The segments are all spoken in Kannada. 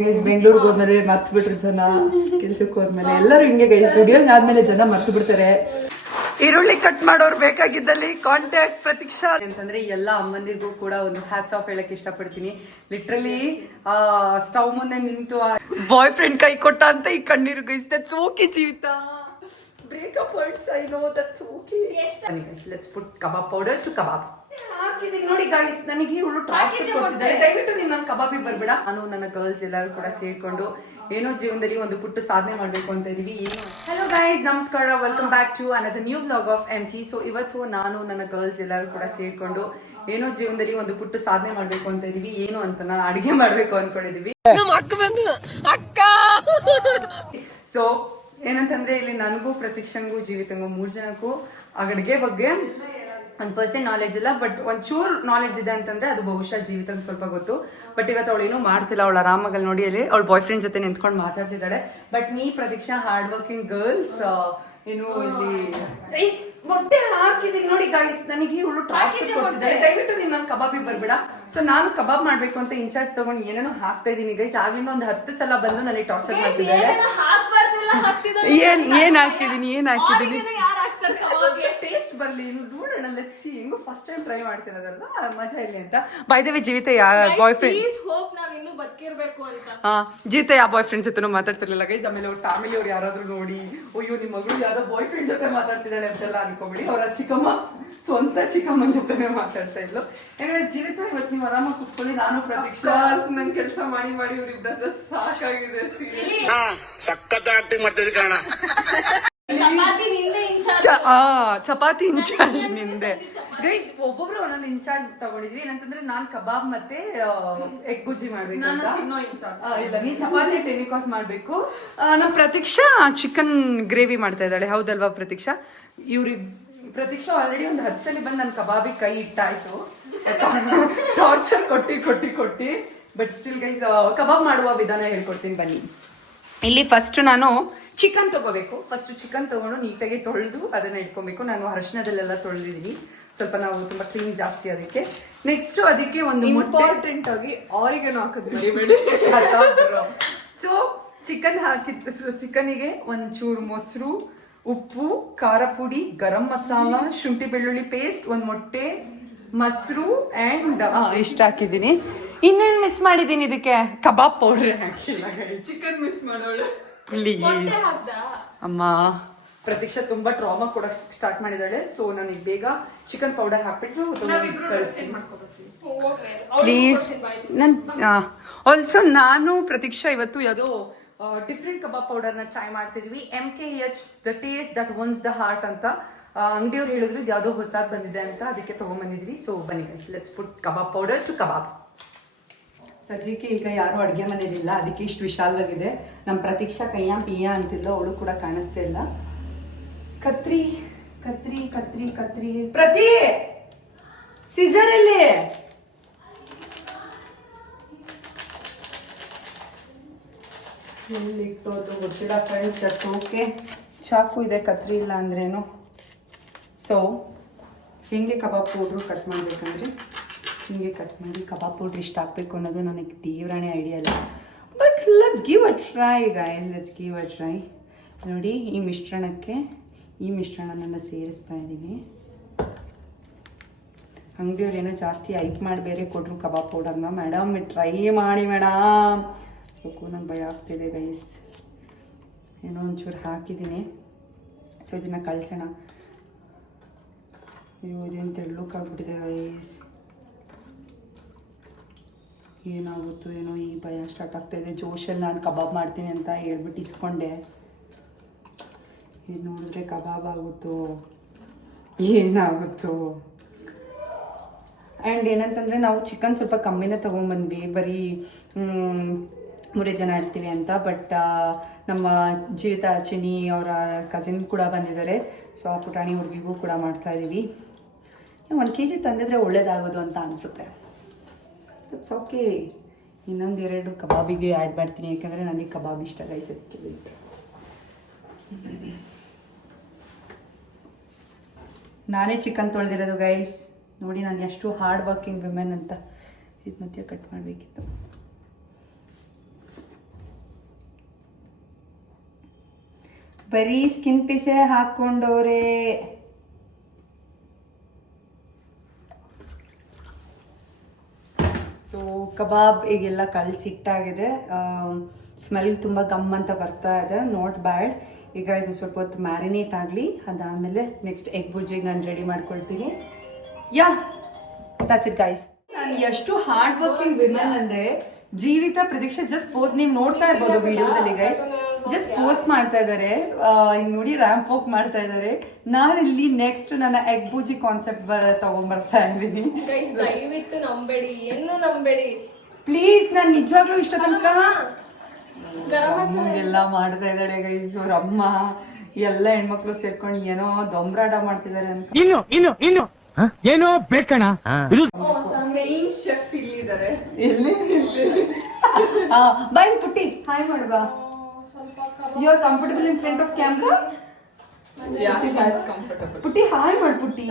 ಗೈಸ್ ಬೆಂಗಳೂರಿಗೆ ಹೋದ್ಮೇಲೆ ಮರ್ತು ಬಿಟ್ರು ಜನ, ಕೆಲ್ಸಕ್ಕೆ ಹೋದ್ಮೇಲೆ ಎಲ್ಲರೂ ಹಿಂಗೆ ಗೈಸ್ ದುಡಿಯೋದಾದ್ಮೇಲೆ ಜನ ಮರ್ತು ಬಿಡ್ತಾರೆ. ಈರುಳ್ಳಿ ಕಟ್ ಮಾಡೋರು ಬೇಕಾಗಿದ್ದಲ್ಲಿ ಕಾಂಟ್ಯಾಕ್ಟ್ ಪ್ರತೀಕ್ಷಾ ಅಂತಂದ್ರೆ ಎಲ್ಲ ಅಮ್ಮಂದಿರ್ಗೂ ಕೂಡ ಒಂದು ಹ್ಯಾಟ್ಸ್ ಆಫ್ ಹೇಳಕ್ ಇಷ್ಟಪಡ್ತೀನಿ. ಲಿಟ್ರಲಿ ಸ್ಟವ್ ಮುಂದೆ ನಿಂತು ಬಾಯ್ ಫ್ರೆಂಡ್ ಕೈ ಕೊಟ್ಟ ಅಂತ ಈ ಕಣ್ಣೀರು guys. That's okay Jeevitha. Breakup words I know, that's okay. Let's put kebab powder to kebab ಹಾಕಿದೀನಿ ನೋಡಿ ಗೈಸ್. ನನಗೆ ಇವಳು ಟಾರ್ಚರ್ ಕೊಡ್ತಿದ್ದಾಳೆ, ದಯವಿಟ್ಟು ನೀನು ನನ್ನ ಕಬಾಬಿಗೆ ಬರ್ಬೇಡ. ನಾನು ನನ್ನ ಗರ್ಲ್ಸ್ ಎಲ್ಲರೂ ಕೂಡ ಸೇರ್ಕೊಂಡು ಏನೋ ಜೀವನದಲ್ಲಿ ಒಂದು ಪುಟ್ಟ ಸಾಧನೆ ಮಾಡಬೇಕು ಅಂತ ಇದೀವಿ. ಏನು ಹಲೋ ಗೈಸ್, ನಮಸ್ಕಾರ, welcome back to another new vlog of MG. So ಇವತ್ತು ನಾನು ನನ್ನ ಗರ್ಲ್ಸ್ ಎಲ್ಲರೂ ಕೂಡ ಸೇರ್ಕೊಂಡು ಏನೋ ಜೀವನದಲ್ಲಿ ಒಂದು ಪುಟ್ಟ ಸಾಧನೆ ಮಾಡಬೇಕು ಅಂತ ಇದೀವಿ. ಏನು ಅಂತ ನಾನು ಅಡಿಗೆ ಮಾಡಬೇಕು ಅನ್ಕೊಂಡಿದೀವಿ. ಸೊ ಏನಂತಂದ್ರೆ ಇಲ್ಲಿ ನನಗೂ ಪ್ರತೀಕ್ಷಂಗೂ ಜೀವಿತಂಗೂ 3 ಜನಕ್ಕೂ ಅಡುಗೆ ಬಗ್ಗೆ 1% ನಾಲೆಜ್ ಇಲ್ಲ, ಬಟ್ ಒಂಚೂರು ನಾಲೆಜ್ ಇದೆ ಅಂತಂದ್ರೆ ಅದು ಬಹುಶಃ ಜೀವಿತಂಗೆ ಸ್ವಲ್ಪ ಗೊತ್ತು. ಬಟ್ ಇವತ್ತು ಅವಳು ಏನೂ ಮಾಡ್ತಿಲ್ಲ, ಅವಳ ಆರಾಮಾಗಲ್ಲಿ ನೋಡಿ ಅಲ್ಲಿ ಅವಳ ಬಾಯ್ ಫ್ರೆಂಡ್ ಜೊತೆ ನಿಂತ್ಕೊಂಡು ಮಾತಾಡ್ತಿದ್ದಾಳೆ. ಬಟ್ ನೀ ಪ್ರತೀಕ್ಷಾ ಹಾರ್ಡ್ ವರ್ಕಿಂಗ್ ಗರ್ಲ್ಸ್ ಏನು ಇಲ್ಲಿ ಮೊಟ್ಟೆ ಹಾಕಿದೀನಿ ನೋಡಿ ಗೈಸ್. ನನಗೆ ಇವಳು ಟಾರ್ಚರ್ ಕೊಡ್ತಿದ್ದಾಳೆ, ದಯವಿಟ್ಟು ನೀನು ನನ್ನ ಕಬಾಬಿಗೆ ಬರ್ಬೇಡ. ಸೊ ನಾನು ಕಬಾಬ್ ಮಾಡ್ಬೇಕು ಅಂತ ಇನ್ಚಾರ್ಜ್ ತಗೊಂಡು ಏನೇನೋ ಹಾಕ್ತಾ ಇದೀನಿ ಗೈಸ್. ಆಗ್ಲಿಂದ ಒಂದು 10 ಸಲ ಬಂದು ನನಗೆ ಟಾರ್ಚರ್ ಮಾಡ್ತಿದ್ದಾಳೆ. ಏನ್ ಹಾಕಿದೀನಿ ಟೇಸ್ಟ್ ಬರ್ಲಿ ನೋಡೋಣ, ಲೆಟ್ಸ್ ಸಿ. ಹೆಂಗೋ ಫಸ್ಟ್ ಟೈಮ್ ಟ್ರೈ ಮಾಡ್ತಿರೋದಲ್ವಾ, ಮಜಾ ಇರ್ಲಿ ಅಂತ. ಬೈ ದ ವೇ ಜೀವಿತ ಬಾಯ್ ಫ್ರೆಂಡ್ ಜೀವಿತ ಯಾವ ಬಾಯ್ ಫ್ರೆಂಡ್ ಜೊತೆ ಮಾತಾಡ್ತಿರ್ಲಿಲ್ಲ ಗೈಸ್. ಆಮೇಲೆ ಅವ್ರ ಫ್ಯಾಮಿಲಿ ಅವ್ರು ಯಾರಾದ್ರೂ ನೋಡಿ ಅಯ್ಯೋ ನಿಮ್ಮ ಮಗಳು ಯಾವ್ದೋ ಬಾಯ್ ಫ್ರೆಂಡ್ ಜೊತೆ ಮಾತಾಡ್ತಿದ್ದಾಳೆ ಅಂತೆಲ್ಲ ಅನ್ಕೋಬೇಡಿ. ಅವರ ಚಿಕ್ಕಮ್ಮ, ಸ್ವಂತ ಚಿಕ್ಕಮ್ಮನ ಜೊತೆನೆ ಮಾತಾಡ್ತಾ ಇದ್ಲು. ಏನಿವೆ ಜೀವಿತ ಇವತ್ತು ನೀವು ಆರಾಮಾಗಿ ಕುತ್ಕೊಳ್ಳಿ. ನಾನು ಪ್ರತೀಕ್ಷಾ ನನ್ ಕೆಲಸ ಮಾಡಿ ಇವ್ರಿಬ್ರ ಸಾಕಾಗಿದೆ. ಚಪಾತಿ ಇನ್ಚಾರ್ಜ್ ನಿಂದೆ ಗೈಸ್. ಒಬ್ಬೊಬ್ರು ಒಂದೊಂದು ಇನ್ಚಾರ್ಜ್ ತಗೊಂಡಿದ್ವಿ. ಏನಂತಂದ್ರೆ ನಾನ್ ಕಬಾಬ್ ಮತ್ತೆ ಎಗ್ ಬುಜ್ಜಿ ಮಾಡ್ಬೇಕಂತ. ಇಲ್ಲ, ನೀ ಚಪಾತಿ ಟೆನಿಕಾಸ್ ಮಾಡ್ಬೇಕು. ನಮ್ ಪ್ರತೀಕ್ಷಾ ಚಿಕನ್ ಗ್ರೇವಿ ಮಾಡ್ತಾ ಇದ್ದಾಳೆ, ಹೌದಲ್ವಾ ಪ್ರತೀಕ್ಷಾ? ಪ್ರತೀಕ್ಷಾ ಆಲ್ರೆಡಿ ಒಂದು 10 ಸಲ ಬಂದು ನನ್ನ ಕಬಾಬಿ ಕೈ ಇಟ್ಟಾಯ್ತು, ಟಾರ್ಚರ್ ಕೊಟ್ಟಿ. ಬಟ್ ಸ್ಟಿಲ್ ಗೈಸ್ ಕಬಾಬ್ ಮಾಡುವ ವಿಧಾನ ಹೇಳ್ಕೊಡ್ತೀನಿ ಬನ್ನಿ. ಇಲ್ಲಿ ಫಸ್ಟ್ ನಾನು ಚಿಕನ್ ತಗೋಬೇಕು. ಫಸ್ಟ್ ಚಿಕನ್ ತಗೊಂಡು ನೀಟಾಗಿ ತೊಳೆದು ಅದನ್ನ ಇಟ್ಕೊಬೇಕು. ನಾನು ಅರಿಶಿನದಲ್ಲೆಲ್ಲ ತೊಳೆದಿದ್ದೀನಿ, ಸ್ವಲ್ಪ ನಾವು ತುಂಬಾ ಕ್ಲೀನ್ ಜಾಸ್ತಿ ಅದಕ್ಕೆ. ನೆಕ್ಸ್ಟ್ ಅದಕ್ಕೆ ಒಂದು ಇಂಪಾರ್ಟೆಂಟ್ ಆಗಿ ಆರಿಗೇನೋ ಹಾಕಿದ್ವಿ. ಸೊ ಚಿಕನ್ ಹಾಕಿದ್ದು, ಚಿಕನ್ನಿಗೆ ಒಂಚೂರು ಮೊಸರು, ಉಪ್ಪು, ಖಾರ ಪುಡಿ, ಗರಂ ಮಸಾಲ, ಶುಂಠಿ ಬೆಳ್ಳುಳ್ಳಿ ಪೇಸ್ಟ್, ಒಂದು ಮೊಟ್ಟೆ, ಮೊಸರು ಅಂಡ್ ಇಷ್ಟ ಹಾಕಿದ್ದೀನಿ. ಇನ್ನೇನು ಮಿಸ್ ಮಾಡಿದ್ದೀನಿ ಇದಕ್ಕೆ? ಕಬಾಬ್ ಪೌಡರ್ ಹಾಕಿಲ್ಲ, ಚಿಕನ್ ಮಿಸ್ ಮಾಡೋಳು ಪ್ಲೀಸ್. ಅಮ್ಮ ಪ್ರತೀಕ್ಷಾ ತುಂಬಾ ಟ್ರಾಮಾ ಕೂಡ ಸ್ಟಾರ್ಟ್ ಮಾಡಿದಾಳೆ. ಸೊ ನಾನು ಈಗ ಬೇಗ ಚಿಕನ್ ಪೌಡರ್ ಹಾಕ್ಬಿಟ್ಟು ಪ್ಲೀಸ್. ಆಲ್ಸೋ ನಾನು ಪ್ರತೀಕ್ಷಾ ಇವತ್ತು ಯಾವುದೋ ಡಿಫ್ರೆಂಟ್ ಕಬಾಬ್ ಪೌಡರ್ನ ಟ್ರೈ ಮಾಡ್ತಿದ್ವಿ. MKH the taste that wins the heart ಅಂತ ಅಂಗಡಿಯವ್ರು ಹೇಳಿದ್ರು. ಇದು ಯಾವುದೋ ಹೊಸದು ಬಂದಿದೆ ಅಂತ, ಅದಕ್ಕೆ ತಗೊಂಡ್ಬಂದಿದ್ವಿ. ಸೊ ಬನ್ನಿ guys, let's put kebab powder to kebab. ಸದ್ಯಕ್ಕೆ ಈಗ ಯಾರು ಅಡುಗೆ ಮನೇಲಿಲ್ಲ, ಅದಕ್ಕೆ ಇಷ್ಟು ವಿಶಾಲವಾಗಿದೆ. ನಮ್ಮ ಪ್ರತೀಕ್ಷಾ ಕೈಯ ಪಿಯ ಅಂತಿಲ್ಲ, ಅವಳು ಕೂಡ ಕಾಣಿಸ್ತಾ ಇಲ್ಲ. ಕತ್ರಿ ಪ್ರತಿ ಸಿಸರ್ ಅಲ್ಲಿ ಎಲ್ಲಿಟ್ಟೋದು ಗೊತ್ತಿಲ್ಲ ಫ್ರೆಂಡ್ಸ್. That's okay. ಚಾಕು ಇದೆ, ಕತ್ರಿ ಇಲ್ಲ ಅಂದ್ರೇನು. ಸೊ ಹಿಂಗೆ ಕಬಾಬ್ ಪೌಡ್ರು ಕಟ್ ಮಾಡಬೇಕಂದ್ರೆ ಹಿಂಗೆ ಕಟ್ ಮಾಡಿ ಕಬಾಬ್ ಪೌಡ್ರ್ ಇಷ್ಟ ಹಾಕಬೇಕು ಅನ್ನೋದು ನನಗೆ ತೀವ್ರನೇ ಐಡಿಯಾ ಇಲ್ಲ. But let's give a try guys, let's give a try. ನೋಡಿ ಈ ಮಿಶ್ರಣನ ಸೇರಿಸ್ತಾ ಇದ್ದೀನಿ. ಅಂಗಡಿಯವ್ರು ಏನೋ ಜಾಸ್ತಿ ಐಪ್ ಮಾಡಿ ಬೇರೆ ಕೊಟ್ಟರು ಕಬಾಬ್ ಪೌಡರ್ನ. ಮೇಡಮ್ ಟ್ರೈ ಮಾಡಿ ಮೇಡಮ್, ನಂಗೆ ಭಯ ಆಗ್ತಿದೆ ಗೈಸ್. ಏನೋ ಒಂಚೂರು ಹಾಕಿದ್ದೀನಿ. ಸೊ ಇದನ್ನು ಕಳಿಸೋಣ. ಅಯ್ಯೋ ಇದೇನು ತೆಳ್ಳಕ್ಕಾಗ್ಬಿಟ್ಟಿದೆ ಗೈಸ್, ಏನಾಗುತ್ತೋ ಏನೋ ಈ ಭಯ ಸ್ಟಾರ್ಟ್ ಆಗ್ತಾಯಿದೆ. ಜೋಶಲ್ಲಿ ನಾನು ಕಬಾಬ್ ಮಾಡ್ತೀನಿ ಅಂತ ಹೇಳ್ಬಿಟ್ಟು ಇಸ್ಕೊಂಡೆ. ಇದು ನೋಡಿದ್ರೆ ಕಬಾಬ್ ಆಗುತ್ತೋ ಏನಾಗುತ್ತೋ. ಆ್ಯಂಡ್ ಏನಂತಂದರೆ ನಾವು ಚಿಕನ್ ಸ್ವಲ್ಪ ಕಮ್ಮಿನೇ ತೊಗೊಂಬಂದ್ವಿ, ಬರೀ 3 ಜನ ಇರ್ತೀವಿ ಅಂತ. ಬಟ್ ನಮ್ಮ ಜೀವಿತ ಚಿನಿ ಅವರ ಕಸಿನ್ ಕೂಡ ಬಂದಿದ್ದಾರೆ. ಸೊ ಆ ಪುಟಾಣಿ ಹುಡುಗಿಗೂ ಕೂಡ ಮಾಡ್ತಾಯಿದ್ದೀವಿ. 1 kg ತಂದಿದ್ರೆ ಒಳ್ಳೇದಾಗೋದು ಅಂತ ಅನಿಸುತ್ತೆ. That's okay. ಇನ್ನೊಂದು 2 ಕಬಾಬಿಗೆ ಆ್ಯಡ್ ಮಾಡ್ತೀನಿ, ಯಾಕಂದರೆ ನನಗೆ ಕಬಾಬ್ ಇಷ್ಟ ಗೈಸ್. ಅದಕ್ಕೆ ನಾನೇ ಚಿಕನ್ ತೊಳೆದಿರೋದು ಗೈಸ್. ನೋಡಿ ನಾನು ಎಷ್ಟು ಹಾರ್ಡ್ ವರ್ಕಿಂಗ್ ವಿಮೆನ್ ಅಂತ. ಇದು ಮಧ್ಯೆ ಕಟ್ ಮಾಡಬೇಕಿತ್ತು. ಬರೀ ಸ್ಕಿನ್ ಪೀಸೇ ಹಾಕೊಂಡವ್ರೆ. ಸೊ ಕಬಾಬ್ ಈಗೆಲ್ಲ ಕಳ್ಸಿಟ್ಟಾಗಿದೆ. ಸ್ಮೆಲ್ ತುಂಬ ಗಮ್ ಅಂತ ಬರ್ತಾ ಇದೆ, ನಾಟ್ ಬ್ಯಾಡ್. ಈಗ ಇದು ಸ್ವಲ್ಪ ಹೊತ್ತು ಮ್ಯಾರಿನೇಟ್ ಆಗಲಿ, ಅದಾದಮೇಲೆ ನೆಕ್ಸ್ಟ್ ಎಗ್ ಬುರ್ಜಿಗೆ ನಾನು ರೆಡಿ ಮಾಡ್ಕೊಳ್ತೀನಿ. Yeah that's it guys. ನಾನು ಎಷ್ಟು ಹಾರ್ಡ್ ವರ್ಕಿಂಗ್ ವಿಮೆನ್ ಅಂದರೆ ಜೀವಿತ ಪ್ರತೀಕ್ಷಾ ಜಸ್ಟ್ ಪೋಸ್, ನೀವು ನೋಡ್ತಾ ಇರ್ಬೋದು ವಿಡಿಯೋದಲ್ಲಿ ಗೈಸ್, ಜಸ್ಟ್ ಪೋಸ್ಟ್ ಮಾಡ್ತಾ ಇದ್ದಾರೆ. ಈಗ ನೋಡಿ ರ್ಯಾಂಪ್ ಆಫ್ ಮಾಡ್ತಾ ಇದ್ದಾರೆ. ನಾನಿಲ್ಲಿ ನೆಕ್ಸ್ಟ್ ನನ್ನ ಎಗ್ ಬುರ್ಜಿ ಕಾನ್ಸೆಪ್ಟ್ ತಗೊಂಡ್ಬರ್ತಾ ಇದ್ದೀನಿ. ದಯವಿಟ್ಟು ನಂಬೇಡಿ, ಏನು ನಂಬೇಡಿ ಪ್ಲೀಸ್. ನಾನು ನಿಜವಾಗ್ಲೂ ಇಷ್ಟ ತನಕ ಎಲ್ಲ ಮಾಡ್ತಾ ಇದ್ದಾಳೆ ಗೈಸ್. ಅವ್ರ ಅಮ್ಮ ಎಲ್ಲ ಹೆಣ್ಮಕ್ಳು ಸೇರ್ಕೊಂಡು ಏನೋ ದೊಂಬ್ರಾಟ ಮಾಡ್ತಿದ್ದಾರೆ ಅಂತ. ಇನ್ನು ಏನೋ ಬೇಕಣ. ಮೇನ್ ಶೆಫ್ ಇಲ್ಲಿದ್ದಾರೆ. ಎಲ್ಲಿ ಬಾಯ್ ಪುಟ್ಟಿ ಹಾಯ್ ಮಾಡುವ. You are comfortable in front of camera? ಪುಟ್ಟಿ ಹಾಯ್ ಮಾಡು ಪುಟ್ಟಿ.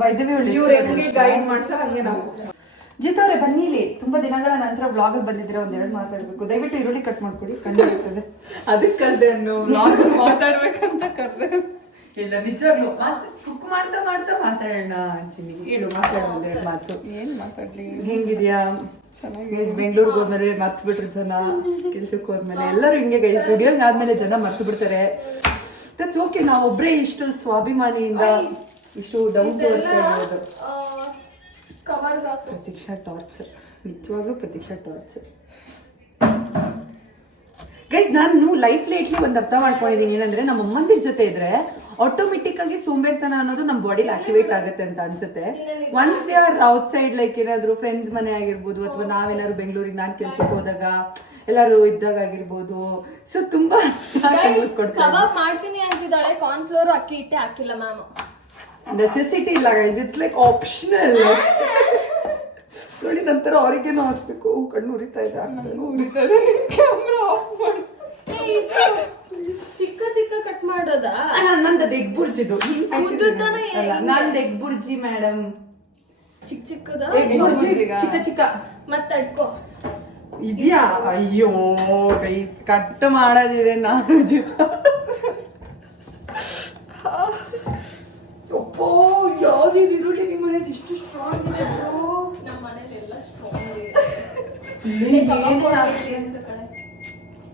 ಬೈ ದ ವೇ ಇವ್ರು ಗೈಡ್ ಮಾಡ್ತಾರೆ ಹಂಗೆ ನಾವು. ಜಿತ್ ಅವರೇ ಬನ್ನಿ ಇಲ್ಲಿ. ತುಂಬಾ ದಿನಗಳ ನಂತರ ವ್ಲಾಗ್ ಅಲ್ಲಿ ಬಂದಿದ್ರೆ ಒಂದೆರಡು ಮಾತಾಡ್ಬೇಕು. ದಯವಿಟ್ಟು ಈರುಳ್ಳಿ ಕಟ್ ಮಾಡ್ಕೊಡಿ, ಕಣ್ಣು ಆಗ್ತದೆ. ಅದಕ್ಕೆ ಕರ್ದೆ ಅನ್ನೋ ವ್ಲಾಗ್ ಮಾತಾಡ್ಬೇಕಂತ ಕರ್ದೆ. ಇಲ್ಲ ನಿಜವಾಗ್ಲು ಕುಕ್ ಮಾಡ್ತಾ ಮಾಡ್ತಾ ಮಾತಾಡೋಣ. ಚಿನ್ನಿ ಹೇಳು, ಮಾತಾಡೋ ಒಂದೆರಡು ಮಾತು. ಏನ್ ಮಾತಾಡ್ಲಿ? ಹೆಂಗಿದ್ಯಾ? ಚೆನ್ನಾಗಿ. ಬೆಂಗಳೂರಿಗೆ ಹೋದ್ಮೇಲೆ ಮರ್ತು ಬಿಟ್ರು ಜನ, ಕೆಲ್ಸಕ್ಕೆ ಹೋದ್ಮೇಲೆ ಎಲ್ಲರೂ ಹಿಂಗೆ ಗೈಸ್. ದುಡಿಯೋಂಗ್ ಆದ್ಮೇಲೆ ಜನ ಮರ್ತು ಬಿಡ್ತಾರೆ. That's okay. ನಾವೊಬ್ರೇ ಇಷ್ಟು ಸ್ವಾಭಿಮಾನಿಯಿಂದ ಇಷ್ಟು ಡೌನ್ ಟು ಅರ್ತ್ ಇರೋದು. ಪ್ರತೀಕ್ಷಾ ಟಾರ್ಚರ್, ನಿಜವಾಗ್ಲೂ ಪ್ರತೀಕ್ಷಾ ಟಾರ್ಚರ್ ಗೈಸ್. ನಾನು ಲೈಫ್ ಲೇಟ್ಲಿ ಒಂದು ಅರ್ಥ ಮಾಡ್ಕೊಂಡಿದ್ದೀನಿ ಏನಂದ್ರೆ, ನಮ್ಮ ಅಮ್ಮಂದಿರ ಜೊತೆ ಇದ್ರೆ ಆಟೋಮೆಟಿಕ್ ಆಗಿ ಸೋಂಬೇರ್ತನ ಅನ್ನೋದು ನಮ್ಮ ಬಾಡಿಲಿ ಆಕ್ಟಿವೇಟ್ ಆಗುತ್ತೆ ಅಂತ ಅನ್ಸುತ್ತೆ. Once we are out side, like ಏನಾದ್ರು ಫ್ರೆಂಡ್ಸ್ ಮನೆ ಆಗಿರ್ಬೋದು, ಅಥವಾ ನಾವೇನಾದ್ರು ಬೆಂಗಳೂರಿಗೆ ನಾನು ಕೆಲ್ಸಕ್ಕೆ ಹೋದಾಗ ಎಲ್ಲರೂ ಇದ್ದಾಗ ಆಗಿರ್ಬೋದು. ಸೊ ತುಂಬಾ ಕಬಾಬ್ ಮಾಡ್ತೀನಿ ಅಂತಿದ್ದಾಳೆ, ಕಾರ್ನ್ಫ್ಲೋರ್ ಅಕ್ಕಿ ಹಿಟ್ಟೆ ಹಾಕಿಲ್ಲ ಮ್ಯಾಮ್. ನೆಸೆಸಿಟಿ ಇಲ್ಲ ಗೈಸ್, ಇಟ್ಸ್ ಲೈಕ್ ಆಪ್ಷನಲ್. ನೋಡಿ ನಂತರ ಅವ್ರಿಗೇನೋ ಹಾಕ್ಬೇಕು. ಕಣ್ಣು ಉರಿತಾ ಇದೆ, ಕ್ಯಾಮ್ರಾ ಆಫ್ ಮಾಡಿ. ಚಿಕ್ಕ ಚಿಕ್ಕ ಕಟ್ ಮಾಡೋದಾ? ನಂದು ಎಗ್ ಬುರ್ಜಿದು. ನಂದು ಎಗ್ ಬುರ್ಜಿ ಮೇಡಮ್. ಚಿಕ್ಕ ಚಿಕ್ಕದ ಎಗ್ ಬುರ್ಜಿ ಚಿಕ್ಕ ಚಿಕ್ಕ ಮತ್ತೆ ಅಡ್ಕೋ ಇದ್ಯಾ? ಅಯ್ಯೋ ಗೈಸ್, ಕಟ್ ಮಾಡೋದಿದೆ ನಾನು ಜಿತ. ಅಪ್ಪೋ ಯಾವ್ದಿದು ಈರುಳ್ಳಿ ನಿಮ್ಮ ಮನೇಲಿ ಇಷ್ಟು ಸ್ಟ್ರಾಂಗ್ ಇದೆ? ನಮ್ಮ ಮನೇಲಿ ಎಲ್ಲ ಸ್ಟ್ರಾಂಗ್ ಇದೆ.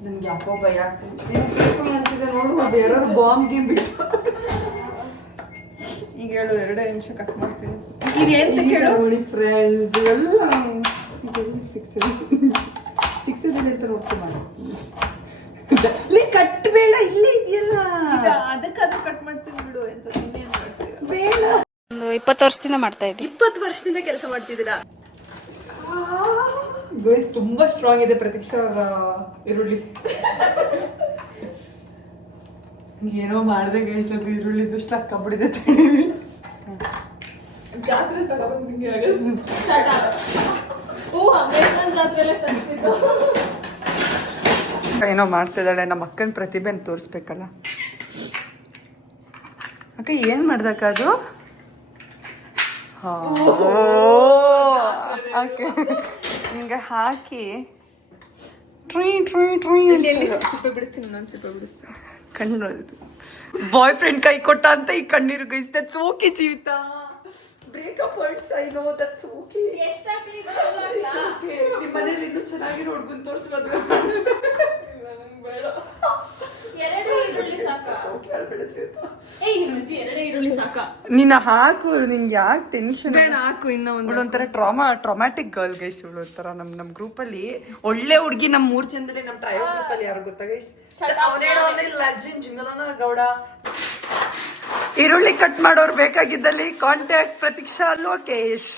ನನ್ಗೆ ಯಾಕೋ ಭಯ ಆಗ್ತಿದೆ. ಅಂತಿದೆ ನೋಡು, ಬೇರೆಯವ್ರು ಬಾಂಬ್ ಗೇಮ್ ಬಿಟ್ಟು. ಈಗ ಹೇಳು, 2 ನಿಮಿಷ ಕಟ್ ಮಾಡ್ತೀನಿ. ಇದೇಂತ ಕೇಳು ನೋಡಿ ಫ್ರೆಂಡ್ಸ್, ಎಲ್ಲ 6 ಅಂತ ನೋಡ್ತಾ ಮಾಡಿ. ಇಲ್ಲಿ ಕಟ್ ಬೇಡ, ಇಲ್ಲೇ ಇದೆಯಲ್ಲ. ಅದಕ್ಕಾದ್ರೂ ಕಟ್ ಮಾಡ್ತೀನಿ ಬಿಡು. ಎಂತ ಇನ್ನೇನು ಮಾಡ್ತೀರಾ? ಬೇಡ. ಒಂದು 20 ವರ್ಷದಿಂದ ಮಾಡ್ತಾ ಇದ್ದೀನಿ. 20 ವರ್ಷದಿಂದ ಕೆಲಸ ಮಾಡ್ತಿದ್ದೀರಾ ಗೈಸ್? ತುಂಬಾ ಸ್ಟ್ರಾಂಗ್ ಇದೆ ಪ್ರತೀಕ್ಷಾ ಅವರ ಈರುಳ್ಳಿ. ಏನೋ ಮಾಡಿದೆ ಗೈಸ್, ಅದು ಈರುಳ್ಳಿದು ಸ್ಟಕ್ ಆಗ್ಬಿಡಿದೆ. ತಡೀರಿ, ಜಾತ್ರೆ ತಗೊಂಡ್ಬಿಟ್ಟಿಗೆ ಆಗೋದು. ಅಮೆರಿಕನ್ ಜಾತ್ರೆಲ್ಲ ತರಿಸಿದ್ದು. ಏನೋ ಮಾಡ್ತಿದ್ದಾಳೆ. ನಮ್ಮ ಅಕ್ಕನ ಪ್ರತಿಭೆನ ತೋರಿಸ್ಬೇಕಲ್ಲ. ಅಕ್ಕ ಏನ್ ಮಾಡ್ದಕ್ಕ ಅದು? ಹಿಂಗೆ ಹಾಕಿ ಸಿಪ್ಪೆ ಬಿಡಿಸ್ತೀನಿ, ಇನ್ನೊಂದು ಸಿಪ್ಪೆ ಬಿಡಿಸ್ತೀನಿ. ಕಣ್ಣು ಬಾಯ್ ಫ್ರೆಂಡ್ ಕೈ ಕೊಟ್ಟ ಅಂತ ಈ ಕಣ್ಣೀರು guys. That's okay Jeevitha. Breakup words I know, that's okay. ನಿಮ್ಮ ಮನೇಲಿ ಇನ್ನೂ ಚೆನ್ನಾಗಿರೋ ಹುಡುಗನ್ ತೋರಿಸ್ಬೋದು. ನೀನ ಹಾಕು, ನಿಂಗೆ ಯಾಕೆ ಟೆನ್ಷನ್? ಹಾಕು. ಇನ್ನೂ ಒಂಥರ ಟ್ರಾಮ್ಯಾಟಿಕ್ ಗರ್ಲ್ ಗೈಸ್. ಇವಳು ಒಂಥರ ನಮ್ ಗ್ರೂಪ್ ಅಲ್ಲಿ ಒಳ್ಳೆ ಹುಡುಗಿ. ನಮ್ 3 ಜನದಲ್ಲಿ ನಮ್ ಟ್ರಯೋ ಗ್ರೂಪ್ ಅಲ್ಲಿ ಯಾರು ಗೊತ್ತಾ ಗೈಸ್? ಲೆಜೆಂಡ್ ಜಿಂಗಲನ ಗೌಡ. ಈರುಳ್ಳಿ ಕಟ್ ಮಾಡೋರು ಬೇಕಾಗಿದ್ದಲ್ಲಿ ಕಾಂಟ್ಯಾಕ್ಟ್ ಪ್ರತೀಕ್ಷಾ ಲೋಕೇಶ್.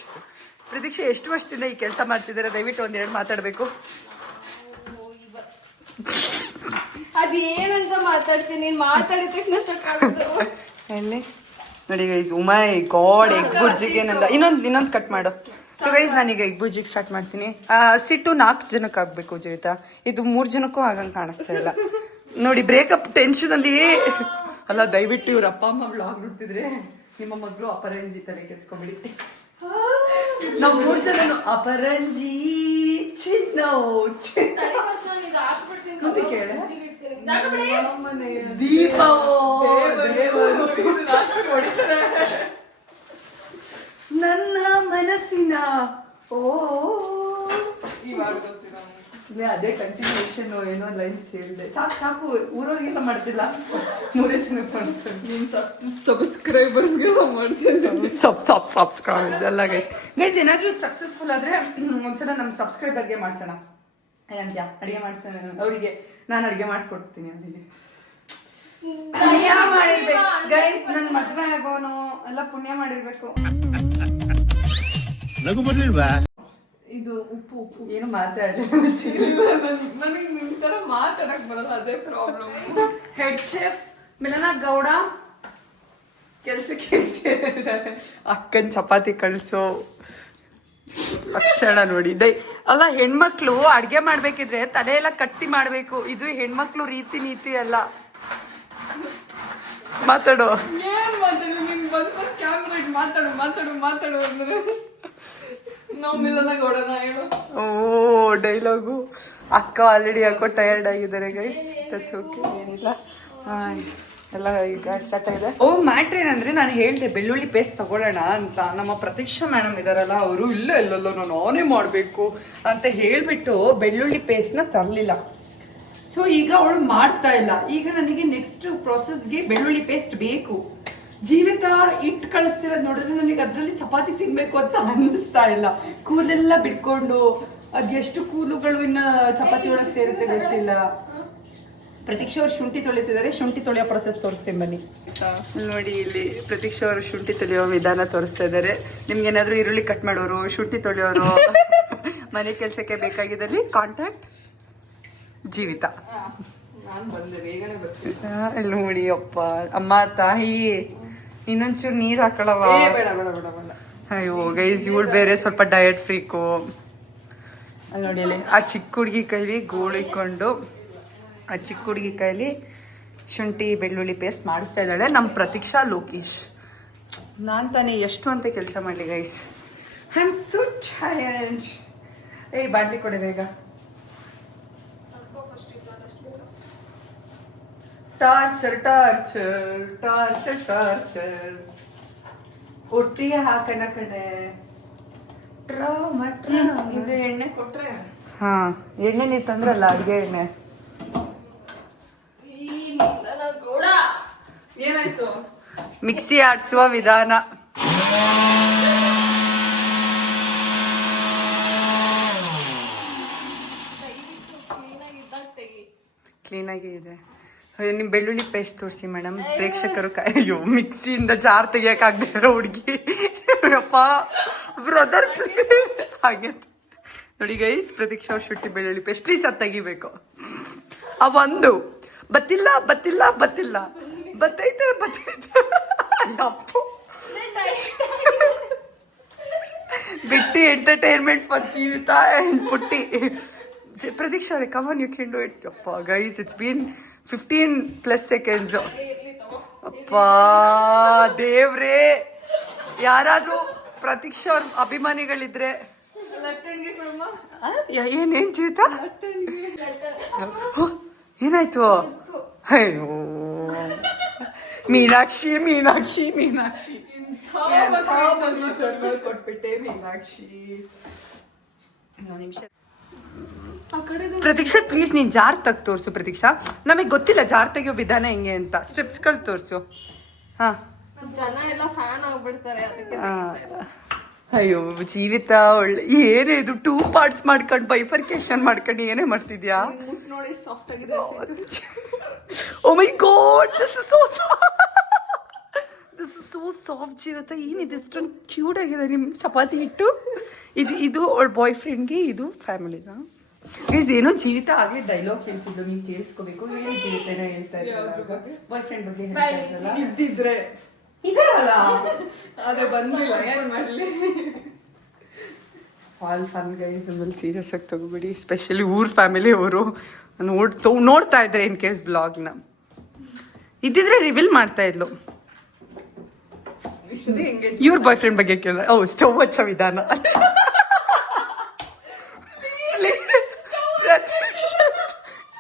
ಪ್ರತೀಕ್ಷಾ ಎಷ್ಟು ವರ್ಷದಿಂದ ಈ ಕೆಲಸ ಮಾಡ್ತಿದ್ದಾರೆ? ದಯವಿಟ್ಟು ಒಂದೆರಡು ಮಾತಾಡ್ಬೇಕು. ಅದೇನಂತ ಮಾತಾಡ್ತೀನಿ, ನೀನ್ ಮಾತಾಡಿದ ತಕ್ಷಣ ಸ್ಟಕ್ ಆಗೋದು. ಎಲ್ಲಿ ನೋಡಿ ಗೈಸ್, ಉಮೈ ಗಾಡ್, ಎಗ್ ಬುರ್ಜಿಗೆ ಏನಂದ. ಇನ್ನೊಂದು ಕಟ್ ಮಾಡು. ಸೊ ಗೈಸ್, ನಾನೀಗ ಎಗ್ ಬುರ್ಜಿಗೆ ಸ್ಟಾರ್ಟ್ ಮಾಡ್ತೀನಿ. ಸಿಟ್ಟು 4 ಜನಕ್ಕೆ ಆಗ್ಬೇಕು ಜೀವಿತ. ಇದು 3 ಜನಕ್ಕೂ ಆಗಂಗೆ ಕಾಣಿಸ್ತಾ ಇಲ್ಲ ನೋಡಿ. ಬ್ರೇಕಪ್ ಟೆನ್ಷನ್ ಅಲ್ಲಿ ಅಲ್ಲ. ದಯವಿಟ್ಟು ಇವ್ರ ಅಪ್ಪ ಅಮ್ಮ ವ್ಲಾಗ್ ನೋಡ್ತಿದ್ರೆ ನಿಮ್ಮ ಮಗಳು ಅಪರಂಜಿ ತಲೆ ಕೆಚ್ಕೊಂಡ್ಬಿಡಿ. ನಾವು 3 ಜನನು ಅಪರಂಜಿ ಚಿನ್ನ. ಕೂತಿ ಕೇಳೆ. ಜಾಗ ಬಿಡಿ. ದೀಪವೋ ದೇವರು ಹೊಡಿತಾರೆ. ನನ್ನ ಮನಸ್ಸಿನ ಓ ಇಲ್ಲ, ಅದೇ ಕಂಟಿನ್ಯೂಷನ್ ಏನೋ ಲೈನ್ಸ್ ಹೇಳಿದೆ. ಸಾಕು ಸಾಕು, ಊರವ್ರಿಗೆಲ್ಲ ಮಾಡ್ತಿಲ್ಲ, ಮೂರೇ ಜನ ಸಬ್ಸ್ಕ್ರೈಬರ್ಸ್ಗೆಲ್ಲ ಮಾಡ್ತೀನಿ. ಸಬ್ಸ್ಕ್ರೈಬರ್ಸ್ ಎಲ್ಲ ಗೈಸ್ ಏನಾದ್ರೂ ಸಕ್ಸಸ್ಫುಲ್ ಆದ್ರೆ ಒಂದ್ಸಲ ನಮ್ಮ ಸಬ್ಸ್ಕ್ರೈಬರ್ಗೆ ಮಾಡ್ಸೋಣ. ಏನಂತ್ಯಾ? ಅಡಿಗೆ ಮಾಡ್ಸೋಣ ಅವರಿಗೆ, ನಾನು ಅಡಿಗೆ ಮಾಡ್ಕೊಡ್ತೀನಿ ಅವರಿಗೆ. ಪುಣ್ಯ ಮಾಡಿರ್ಬೇಕು ಗೈಸ್, ನನ್ ಮದ್ವೆ ಆಗೋನು ಎಲ್ಲ ಪುಣ್ಯ ಮಾಡಿರ್ಬೇಕು. ನಗು ಬರ್ಲಿಲ್ವಾ? ಇದು ಉಪ್ಪು ಉಪ್ಪು ಏನು ಮಾತಾಡಲಿ. ನನಗೆ ನಿಮ್ ತರ ಮಾತಾಡಕ್ ಬರಲ್ಲ, ಅದೇ problem. Head chef Milana Gowda ಕೆಲ್ಸಕ್ಕೆ ಅಕ್ಕನ್ ಚಪಾತಿ ಕಳ್ಸೋ ಲಕ್ಷಣ ನೋಡಿ. ಅಲ್ಲ, ಹೆಣ್ಮಕ್ಳು ಅಡ್ಗೆ ಮಾಡ್ಬೇಕಿದ್ರೆ ತಲೆ ಎಲ್ಲ ಕಟ್ಟಿ ಮಾಡ್ಬೇಕು. ಇದು ಹೆಣ್ಮಕ್ಳು ರೀತಿ ನೀತಿ ಅಲ್ಲ. ಮಾತಾಡು. ಏನ್ ಮಾತಾಡಿ, ನಿನ್ ಬಂದ್ ಕ್ಯಾಮ್ರಾ ಇಟ್ಟು ಮಾತಾಡು ಮಾತಾಡು ಮಾತಾಡು ಅಂದ್ರೆ ನಾವು ಮಿಲನ ಗೌಡನ ಹೇಳು. ಓ ಡೈಲಾಗು. ಅಕ್ಕ ಆಲ್ರೆಡಿ ಯಾಕೋ ಟಯರ್ಡ್ ಆಗಿದ್ದಾರೆ ಗೈಸ್. ದಟ್ಸ್ ಓಕೆ, ಏನಿಲ್ಲ. ಎಲ್ಲ ಈಗ ಸ್ಟಾರ್ಟ್ ಆಗಿದೆ. ಓ ಮ್ಯಾಟ್ರ್ ಏನಂದ್ರೆ, ನಾನು ಹೇಳಿದೆ ಬೆಳ್ಳುಳ್ಳಿ ಪೇಸ್ಟ್ ತಗೊಳ್ಳೋಣ ಅಂತ. ನಮ್ಮ ಪ್ರತೀಕ್ಷಾ ಮೇಡಮ್ ಇದಾರಲ್ಲ, ಅವರು ಇಲ್ಲಲ್ಲ ನಾನೇ ಮಾಡಬೇಕು ಅಂತ ಹೇಳ್ಬಿಟ್ಟು ಬೆಳ್ಳುಳ್ಳಿ ಪೇಸ್ಟ್ನ ತರಲಿಲ್ಲ. ಸೊ ಈಗ ಅವಳು ಮಾಡ್ತಾ ಇಲ್ಲ. ಈಗ ನನಗೆ ನೆಕ್ಸ್ಟ್ ಪ್ರೊಸೆಸ್ಗೆ ಬೆಳ್ಳುಳ್ಳಿ ಪೇಸ್ಟ್ ಬೇಕು. ಜೀವಿತ ಇಟ್ಟು ಕಳಿಸ್ತಿರೋದು ನೋಡಿದ್ರೆ ನನಗೆ ಅದರಲ್ಲಿ ಚಪಾತಿ ತಿನ್ಬೇಕು ಅಂತ ಅನ್ನಿಸ್ತಾ ಇಲ್ಲ. ಕೂದೆಲ್ಲ ಬಿಟ್ಕೊಂಡು ಅದೆಷ್ಟು ಕೂದಲುಗಳು ಇನ್ನ ಚಪಾತಿ ಒಳಗೆ ಸೇರುತ್ತೆ ಗೊತ್ತಿಲ್ಲ. ಪ್ರತೀಕ್ಷಾ ಅವರು ಶುಂಠಿ ತೊಳಿತಿದ್ದಾರೆ. ಶುಂಠಿ ತೊಳೆಯೋ ಪ್ರೊಸೆಸ್ ತೋರಿಸ್ತೀನಿ ಬನ್ನಿ. ನೋಡಿ, ಇಲ್ಲಿ ಪ್ರತೀಕ್ಷಾ ಅವರು ಶುಂಠಿ ತೊಳೆಯೋ ವಿಧಾನ ತೋರಿಸ್ತಾ ಇದ್ದಾರೆ. ನಿಮ್ಗೆ ಏನಾದ್ರು ಈರುಳ್ಳಿ ಕಟ್ ಮಾಡೋರು, ಶುಂಠಿ ತೊಳೆಯೋರು, ಮನೆ ಕೆಲಸಕ್ಕೆ ಬೇಕಾಗಿದ್ದಲ್ಲಿ ಕಾಂಟ್ಯಾಕ್ಟ್ ಜೀವಿತ. ನಾನ್ ಬಂದೆ, ಬೇಗನೆ ಬರ್ತೀನಿ. ಇಲ್ಲಿ ನೋಡಿ, ಅಪ್ಪ ಅಮ್ಮ ತಾಯಿ ಇನ್ನೊಂಚೂರು ನೀರು ಹಾಕೊಳ್ಳವ. ಬೇಡ ಬೇಡ ಬೇಡ ಬೇಡ. ಅಯ್ಯೋ ಗೈಸ್, ಇವಳು ಬೇರೆ ಸ್ವಲ್ಪ ಡಯಟ್ ಫ್ರೀಕು. ಅಲ್ಲಿ ನೋಡಿ, ಅಲ್ಲಿ ಆ ಚಿಕ್ಕ ಹುಡುಗಿ ಕೈಲಿ ಗೋಳು ಇಕ್ಕೊಂಡು ಆ ಚಿಕ್ಕ ಹುಡುಗಿ ಕೈಲಿ ಶುಂಠಿ ಬೆಳ್ಳುಳ್ಳಿ ಪೇಸ್ಟ್ ಮಾಡಿಸ್ತಾ ಇದ್ದಾಳೆ ನಮ್ಮ ಪ್ರತೀಕ್ಷಾ ಲೋಕೇಶ್. ನಾನು ತಾನೇ ಎಷ್ಟು ಅಂತ ಕೆಲಸ ಮಾಡಲಿ guys. I am so tired. ಏಯ್ ಬಾಟ್ಲಿ ಕೊಡೆ ಬೇಗ. ಟಾರ್ಚರ್ ಟಾರ್ಚರ್ ಟಾರ್ಚರ್ ಟಾರ್ಚರ್ ಒಟ್ಟಿಗೆ ಹಾಕಣ ಕಡೆ. ಇದು ಎಣ್ಣೆ ಕೊಟ್ರೆ ಹಾ, ಎಣ್ಣೆ ನೀರು ತಂದ್ರಲ್ಲ, ಅಡುಗೆ ಎಣ್ಣೆ. ಈ ಮಿಲನ ಗೌಡ ಏನಾಯ್ತು? ಮಿಕ್ಸಿ ಆಡಿಸುವ ವಿಧಾನ. ಕ್ಲೀನಾಗಿ ಇದೆ. ನಿಮ್ ಬೆಳ್ಳುಳ್ಳಿ ಪೇಸ್ಟ್ ತೋರಿಸಿ ಮೇಡಮ್. ಪ್ರೇಕ್ಷಕರು ಅಯ್ಯೋ, ಮಿಕ್ಸಿಯಿಂದ ಜಾರ್ ತೆಗಿಯಕ್ಕಾಗದೆ ಇರೋ ಹುಡುಗಿ. ಅಪ್ಪ ಬ್ರದರ್ ಪ್ಲೀಸ್. ಹಾಗೆ ನೋಡಿ ಗೈಸ್, ಪ್ರತೀಕ್ಷಾ ಅವ್ರ ಶುಂಠಿ ಬೆಳ್ಳುಳ್ಳಿ ಪೇಸ್ಟ್ ಪ್ಲೀಸ್ ಅದು ತೆಗಿಬೇಕು. ಒಂದು ಬತ್ತಿಲ್ಲ ಬತ್ತಿಲ್ಲ ಬತ್ತಿಲ್ಲ ಬತ್ತೈತೆ ಬತ್ತೈತೆ. ಅಪ್ಪ ಬಿಟ್ಟಿ ಎಂಟರ್ಟೈನ್ಮೆಂಟ್ ಫಾರ್ ಜೀವಿತ ಅಂಡ್ ಪುಟ್ಟಿ. ಪ್ರತೀಕ್ಷಾ ಅವರೇ, come on, you can do it. ಅಪ್ಪ ಗೈಸ್, ಇಟ್ಸ್ ಬೀನ್ 15+ seconds. ಅಪ್ಪ ದೇವ್ರೇ, ಯಾರಾದ್ರೂ ಪ್ರತೀಕ್ಷಾ ಅವ್ರ ಅಭಿಮಾನಿಗಳಿದ್ರೆ ಏನೇನ್ ಜೀವಿತ ಏನಾಯ್ತು? ಅಯ್ಯೋ ಮೀನಾಕ್ಷಿ ಮೀನಾಕ್ಷಿ ಮೀನಾಕ್ಷಿ ಕೊಟ್ಬಿಟ್ಟೆ ಮೀನಾಕ್ಷಿ. ನಿಮಿಷ ಪ್ರತೀಕ್ಷಾ ಪ್ಲೀಸ್, ನೀನ್ ಜಾರ್ ತೆಗ್ ತೋರ್ಸು. ಪ್ರತೀಕ್ಷಾ, ನಮಗೆ ಗೊತ್ತಿಲ್ಲ ಜಾರ್ ತೆಗಿಯೋ ವಿಧಾನ ಹೆಂಗೆ ಅಂತ. ಸ್ಟೆಪ್ಸ್ಗಳು ತೋರ್ಸು. ಹಾ, ಜನ ಎಲ್ಲ ಫ್ಯಾನ್ ಆಗ್ಬಿಡ್ತಾರೆ ಅದಕ್ಕೆ. ಅಯ್ಯೋ ಜೀವಿತ, ಒಳ್ಳೆ ಏನೇ ಇದು 2 parts ಮಾಡ್ಕೊಂಡು ಬೈಫರ್ಕೇಶನ್ ಮಾಡ್ಕೊಂಡು ಏನೇ ಮಾಡ್ತಿದ್ಯಾ? ನೋಡಿ, ಸಾಫ್ಟ್ ಆಗಿದೆ. Oh my god, this is so soft Jeevitha. ಏನಿದೆ ಇಷ್ಟೊಂದು ಕ್ಯೂಟ್ ಆಗಿದೆ ನಿಮ್ಮ ಚಪಾತಿ ಹಿಟ್ಟು. ಇದು ಅವಳ ಬಾಯ್ ಫ್ರೆಂಡ್ಗೆ, ಇದು ಫ್ಯಾಮಿಲಿಗ. ಗೈಸ್, ಏನೋ ಜೀವಿತ ಆಗ್ಲೇ ಡೈಲಾಗ್ ಹೇಳ್ತಿದ್ದು, ನೀವು ಕೇಳಿಸ್ಕೋಬೇಕು. ಹೇಳಿ ಜೀವಿತ ಏನೋ ಹೇಳ್ತಾ ಇದ್ರಲ್ಲ, ಬಾಯ್ ಫ್ರೆಂಡ್ ಬಗ್ಗೆ ಹೇಳ್ತಾ ಇದ್ರಲ್ಲ. ಇದ್ದಿದ್ರೆ ಇದಾರಲ್ಲ, ಅದೇ ಬಂದಿಲ್ಲ, ಏನ್ ಮಾಡ್ಲಿ. ಆಲ್ ಫನ್ ಗೈಸ್, ಆಮೇಲೆ ಸೀರಿಯಸ್ ಆಗಿ ತಗೋಬೇಡಿ. ಸ್ಪೆಷಲಿ ಊರ್ ಫ್ಯಾಮಿಲಿ ಅವರು ನೋಡ್ತಾ ಇದ್ರೆ ಇನ್ ಕೇಸ್ ಬ್ಲಾಗ್ನ ಇದ್ದಿದ್ರೆ ರಿವೀಲ್ ಮಾಡ್ತಾ ಇದ್ಲು. ಇವ್ರ ಬಾಯ್ ಫ್ರೆಂಡ್ ಬಗ್ಗೆ ಕೇಳ. ಓ, ಸ್ಟವ್ ಹಚ್ಚೋ ವಿಧಾನ.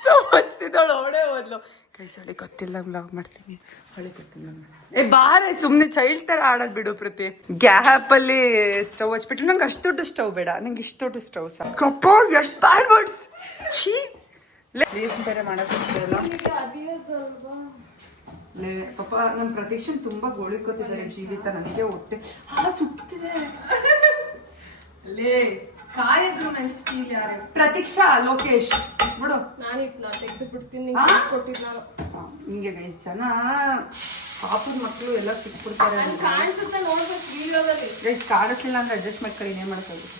ಸ್ಟವ್ ಹಚ್ತಿದ್ದಾಳು ಅವಳೇ ಹೋದ್ಲು. ಕೈ ಸೊಳ್ಳೆ ಗೊತ್ತಿಲ್ಲ ಬ್ಲಾಗ್ ಮಾಡ್ತೀನಿ, ಅವಳೆ ಗೊತ್ತಿಲ್ಲ. ಏ ಬಾರೆ ಸುಮ್ಮನೆ ಚೈಲ್ಡ್ ತರ ಆಡೋದು ಬಿಡು ಪ್ರತಿ. ಗ್ಯಾಪ್ ಅಲ್ಲಿ ಸ್ಟವ್ ಹಚ್ಬಿಟ್ಟು ನಂಗೆ ಅಷ್ಟು ದೊಡ್ಡ ಸ್ಟವ್ ಬೇಡ, ನಂಗೆ ಇಷ್ಟು ದೊಡ್ಡ ಸ್ಟವ್ ಸಾಕು. ಎಷ್ಟು ಬ್ಯಾಡ್ ವರ್ಡ್ಸ್. ಛೀ ರೀಸನ್ ಬೇರೆ ಮಾಡೋಕ್ಕಿಲ್ಲ ಪಾಪ. ನಮ್ಮ ಪ್ರತೀಕ್ಷನ್ ತುಂಬಾ ಗೋಳಿಕೋತಿದ್ದಾರೆ ಜೀವಿತ. ನನಗೆ ಹೊಟ್ಟೆ ಸುಟ್ಟುತ್ತಿದೆ. ಲೇ ಕಾಯಿದ್ರು ನನ್ ಸ್ಟೀಲ್ ಯಾರು? ಪ್ರತೀಕ್ಷಾ ಲೋಕೇಶ್ ಬಿಡು. ನಾನಿಟ್ನ ತೆಗೆದು ಬಿಡ್ತೀನಿ, ಕೊಟ್ಟಿದ್ ನಾನು. ಹಿಂಗೆ ಗೈಸ್ ಜನ ಪಾಪದ ಮಕ್ಕಳು ಎಲ್ಲ ಸಿಕ್ಬಿಡ್ತಾರೆ. ಕಾಣಿಸುತ್ತೆ ನೋಡ್ಬೇಕು ವಿಡಿಯೋದಲ್ಲಿ. ಗೈಸ್ ಕಾಣಿಸ್ಲಿಲ್ಲ ಅಂದ್ರೆ ಅಡ್ಜಸ್ಟ್ ಮಾಡ್ಕೊಳ್ಳಿ, ಏನೇ ಮಾಡೋಕ್ಕಾಗುತ್ತೆ.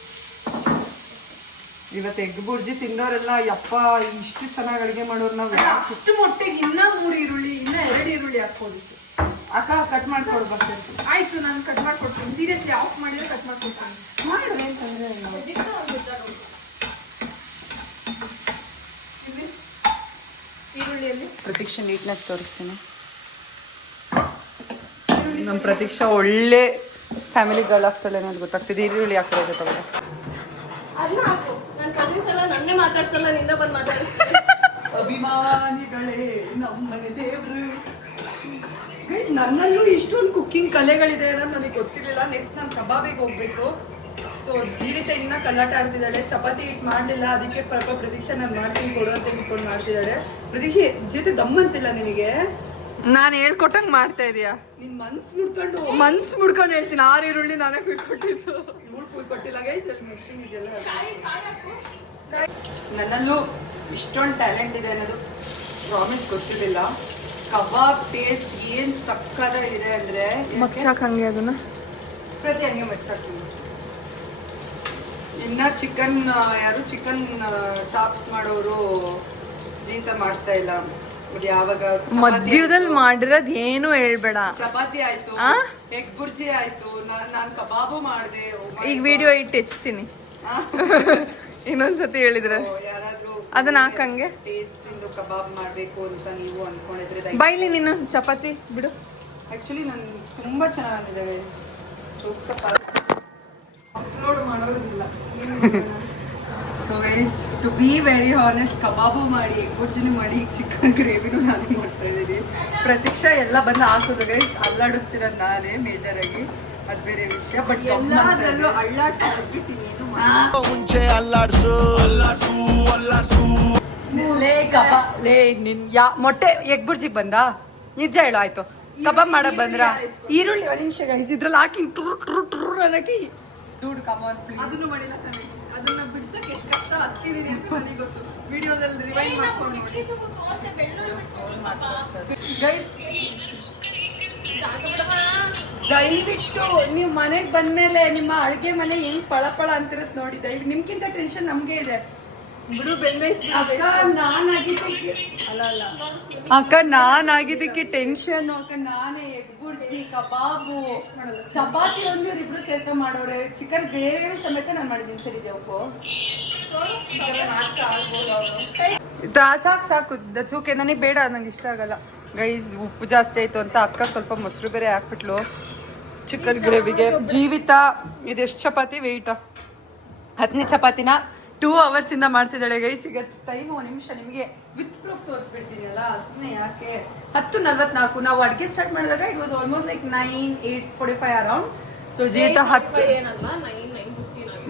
ಇವತ್ತು ಎಗ್ ಬುರ್ಜಿ ತಿಂದವರೆಲ್ಲ ಯಪ್ಪ ಇಷ್ಟು ಚೆನ್ನಾಗಿ ಅಡುಗೆ ಮಾಡೋರು ನಾವು. ಅಷ್ಟು ಮೊಟ್ಟೆಗೆ ಇನ್ನ 3 ಈರುಳ್ಳಿ, ಇನ್ನ 2 ಈರುಳ್ಳಿ ಹಾಕೋದಿತ್ತು. ಅಕ್ಕ ಕಟ್ ಮಾಡ್ಕೊಡು ಬರ್ತೀನಿ. ಆಯ್ತು, ನಾನು ಕಟ್ ಮಾಡ್ಕೊಡ್ತೀನಿ. ಸೀರಿಯಸ್ಲಿ ಆಫ್ ಮಾಡಿದ್ರೆ ಕಟ್ ಮಾಡ್ಕೊಡ್ತೀನಿ. ಮಾಡು ಅಂತಂದ್ರೆ ಈರುಳ್ಳಿಯಲ್ಲಿ ಪ್ರತೀಕ್ಷಾ ನೀಟ್ನೆಸ್ ತೋರಿಸ್ತೀನಿ. ನಮ್ಮ ಪ್ರತೀಕ್ಷಾ ಒಳ್ಳೆ ಫ್ಯಾಮಿಲಿ ಗರ್ಲ್ ಆಗ್ತಾಳೆ ಅನ್ನೋದು ಗೊತ್ತಾಗ್ತಿದೆ. ಈರುಳ್ಳಿ ಹಾಕ್ತಾರೆ ತಗೊಳ್ಳಿ. ಅದನ್ನ ಹಾಕು. ನನ್ನ ಕಸಿನ್ಸ್ ಎಲ್ಲ ನನ್ನೇ ಮಾತಾಡ್ಸಲ್ಲ, ನಿಂದ ಬಂದು ಮಾತಾಡ್ತೀನಿ. ಅಭಿಮಾನಿಗಳೇ ನಮ್ಮನೆ ದೇವ್ರು. ಗೈಸ್ ನನ್ನಲ್ಲೂ ಇಷ್ಟೊಂದು ಕುಕ್ಕಿಂಗ್ ಕಲೆಗಳಿದೆ ಅನ್ನೋದು ನನಗೆ ಗೊತ್ತಿರಲಿಲ್ಲ. ನೆಕ್ಸ್ಟ್ ನಾನು ಕಬಾಬಿಗೆ ಹೋಗ್ಬೇಕು. ಸೊ ಜೀವಿತ ಇನ್ನ ಕಳ್ಳಾಟ ಆಡ್ತಿದ್ದಾಳೆ. ಚಪಾತಿ ಹಿಟ್ಟು ಮಾಡಲಿಲ್ಲ, ಅದಕ್ಕೆ ಪ್ರತೀಕ್ಷಾ ನಾನು ಮಾಡ್ತೀನಿ ಕೊಡು ಅಂತ ಇಸ್ಕೊಂಡು ಮಾಡ್ತಿದ್ದಾಳೆ. ಪ್ರತೀಕ್ಷೆ ಜೊತೆ ಗಮ್ಮಂತಿಲ್ಲ ನಿನಗೆ. ನಾನು ಹೇಳ್ಕೊಟ್ಟಂಗೆ ಮಾಡ್ತಾ ಇದೀಯಾ? ನಿನ್ ಮನ್ಸು ಮುಡ್ಕೊಂಡು ಹೇಳ್ತೀನಿ. 6 ಈರುಳ್ಳಿ ನಾನೇ ಬಿಟ್ಕೊಟ್ಟಿದ್ದು. ಇವಳು ಕೊಟ್ಟಿಲ್ಲ ಗೈಸ್. ಅಲ್ಲಿ ಮಿಕ್ಸಿಂಗ್ ಇದೆಯಲ್ಲ. ನನ್ನಲ್ಲೂ ಇಷ್ಟೊಂದು ಟ್ಯಾಲೆಂಟ್ ಇದೆ ಅನ್ನೋದು ಪ್ರಾಮಿಸ್ ಗೊತ್ತಿರಲಿಲ್ಲ. ಕಬಾಬ್ ಟೇಸ್ಟ್ ಏನು ಸಕ್ಕದಾಗಿದೆ ಅಂದರೆ ಮಗ್ಸಾಕ್ ಹಂಗೆ ಅದನ್ನ ಪ್ರತಿ ಹಂಗೆ ಮಚ್ಚಾಕ್ತೀನಿ. ಇನ್ನ ಚಿಕನ್ ಯಾರು ಚಿಕನ್ ಚಾಪ್ಸ್ ಮಾಡೋರು ಜೀವಿತ ಮಾಡ್ತಾ ಇಲ್ಲ. ಯಾವಾಗ ಮಧ್ಯದಲ್ಲಿ ಮಾಡಿರೋದು ಏನು ಹೇಳ್ಬೇಡ. ಚಪಾತಿ ಆಯ್ತು, ಎಗ್ ಬುರ್ಜಿ ಆಯ್ತು, ನಾನ್ ಕಬಾಬು ಮಾಡಿದೆ. ಈಗ ವಿಡಿಯೋ ಇಟ್ಟು ಹೆಚ್ಚ್ತೀನಿ. ಇನ್ನೊಂದ್ಸತಿ ಹೇಳಿದ್ರೆ ಯಾರಾದ್ರೂ ಅದನ್ನ ಹಾಕಂಗೆ ಟೇಸ್ಟ್ ಇಂದು ಕಬಾಬ್ ಮಾಡ್ಬೇಕು ಅಂತ ನೀವು ಅನ್ಕೊಂಡಿದ್ರೆ ಬೈಲಿ ನೀನು ಚಪಾತಿ ಬಿಡು. ಆಕ್ಚುಲಿ ನನ್ ತುಂಬಾ ಚೆನ್ನಾಗಿದೆ. ಅಪ್ಲೋಡ್ ಮಾಡೋದಿಲ್ಲ. So guys to be very honest, kebab ಮಾಡಿ ಎಗ್ ಬುರ್ಜಿನೂ ಮಾಡಿ ಚಿಕನ್ ಗ್ರೇವಿನೂ ನಾನೇ ಮಾಡ್ತಾ ಇದ್ದೀನಿ. ಪ್ರತೀಕ್ಷಾ ಎಲ್ಲ ಬಂದು ಹಾಕೋದು ಗೈಸ್. ಅಲ್ಲಾಡಿಸ್ತಿರೋದು ನಾನೇ ಮೇಜರಾಗಿ, ಅದು ಬೇರೆ ವಿಷಯ. ಬಟ್ ಎಲ್ಲಾದ್ರಲ್ಲೂ ಅಳ್ಳಾಡ್ಸಿದ್ದೀನಿ. ಮುಂಚೆ ಅಲ್ಲಾಡ್ಸು ಲೇ ಕಬಾ ಲೇ ನಿನ್ ಮೊಟ್ಟೆ ಎಗ್ ಬುರ್ಜಿಗೆ ಬಂದಾ? ನಿಜ ಹೇಳು. ಆಯ್ತು ಕಬಾಬ್ ಮಾಡಕ್ ಬಂದ್ರ? ಈರುಳ್ಳಿ ಒಂದು ನಿಮಿಷ ಗೈಸ್ ಇದ್ರಲ್ಲಿ ಹಾಕಿ ಟುರ್ ಅನ್ನಕ್ಕೆ ದುಡ್ಡು ಕಮಾನ್. ಅದನ್ನು ಮಾಡಿಲ್ಲ ತಾನೆ. ಅದನ್ನ ಬಿಡ್ಸಕ್ ಎಷ್ಟು ಕಷ್ಟ ಹತ್ತಿದೀನಿ ಅಂತ ನನಗೆ ಗೊತ್ತು. ವಿಡಿಯೋದಲ್ಲಿ ರಿವೈಂಡ್ ಮಾಡ್ಕೊಂಡು ನೋಡಿ ಗೈಸ್. ದಯವಿಟ್ಟು ನೀವು ಮನೆಗೆ ಬಂದ್ಮೇಲೆ ನಿಮ್ಮ ಅಡುಗೆ ಮನೆ ಹೆಂಗ್ ಪಳಪಳ ಅಂತಿರತ್ ನೋಡಿ. ದಯವಿಟ್ಟು ನಿಮ್ಗಿಂತ ಟೆನ್ಷನ್ ನಮ್ಗೆ ಇದೆ ಬಿಡು. ಬೆಂದೈತಿ ಅಕ್ಕ ನಾನಾಗಿದ್ದಕ್ಕೆ ಟೆನ್ಷನ್. ಅಕ್ಕ ನಾನೇ ಎಗ್ ಬುರ್ಜಿ ಕಬಾಬು ಚಪಾತಿ ಒಂದು ಇಬ್ರು ಸೇರ್ಕೊಂಡ್ ಮಾಡೋರೆ. ಚಿಕನ್ ಗ್ರೇವಿ ಸಮೇತ ನಾನು ಮಾಡಿದ್ದೀನಿ. ಸರಿ ಇದೆಯಪ್ಪು ಸಾಕು ದಟ್ಸ್ ಓಕೆ. ನನಗೆ ಬೇಡ, ನಂಗೆ ಇಷ್ಟ ಆಗಲ್ಲ ಗೈಸ್. ಉಪ್ಪು ಜಾಸ್ತಿ ಆಯ್ತು ಅಂತ ಅಕ್ಕ ಸ್ವಲ್ಪ ಮೊಸರು ಬೇರೆ ಹಾಕ್ಬಿಟ್ಲು ಚಿಕನ್ ಗ್ರೇವಿಗೆ. ಜೀವಿತ ಇದೆಷ್ಟು ಚಪಾತಿ ವೆಯ್ಟ? 10ನೇ ಚಪಾತಿನ 2 hours ಇಂದ ಮಾಡ್ತಿದ್ದಾಳೆ ಗೈಸ್. ಈಗ ಟೈಮ್ 1 ನಿಮಿಷ ನಿಮಗೆ ವಿತ್ ಪ್ರೂಫ್ ತೋರಿಸ್ಬಿಡ್ತೀನಿ ಅಲ್ಲ, ಸುಮ್ಮನೆ ಯಾಕೆ. 10:44 ನಾವು ಅಡುಗೆ ಸ್ಟಾರ್ಟ್ ಮಾಡಿದಾಗ it was almost like 8:45 around. So ಜೀವಿತ